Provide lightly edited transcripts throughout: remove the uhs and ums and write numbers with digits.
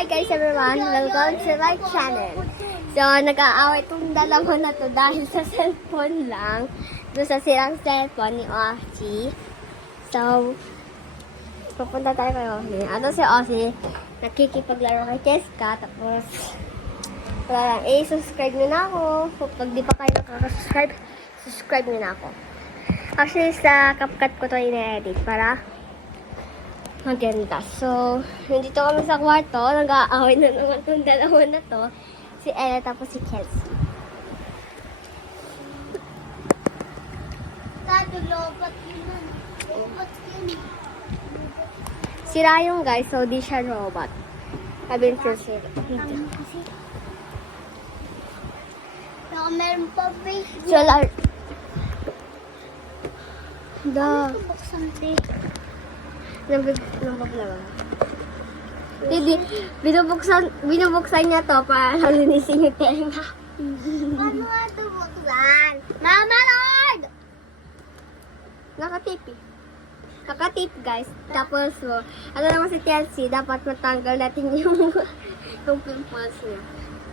Hi guys everyone! Welcome to my channel. So, nag-aaway itong dalawa na to dahil sa cellphone lang. Doon sa sirang cellphone ni Ossie. So, pupunta tayo kay Ossie. Ano si Ossie? Nakikipaglaro kay Cheska. Tapos, wala lang. Subscribe nyo na ako. Pag di pa kayo nakaka-subscribe, subscribe nyo na ako. Actually, sa CapCut ko ito ina-edit para maganda. So, nandito kami sa kwarto. Nag-aaway na naman itong dalawa na to. Si Ella tapos si Kelsey. Lobat yun. Lobat yun. Sira yung guys, so di siya robot. Sabi ko sila. Kasi. Baka meron pa face. So, da. Buksan din. Nabaglawa. Hindi, binubuksan niya to para linisin yung tenga. Paano nga ito buksan? Mama Lord! Nakatip eh. Nakatip guys. Tapos, ano naman si Chelsea, dapat matanggal natin yung pimples niya.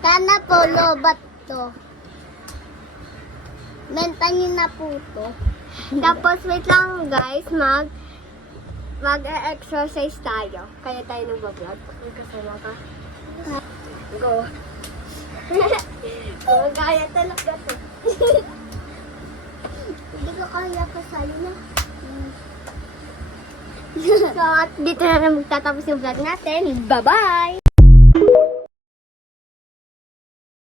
Sana po, lobat to. Menta niyo na po to. Tapos, wait lang guys, mag-exercise tayo. Kaya tayo nag-vlog. May kasama ka. Go. Gaya talaga to. Hindi ko kaya kasali na. So, at dito na magtatapos yung vlog natin. Bye-bye!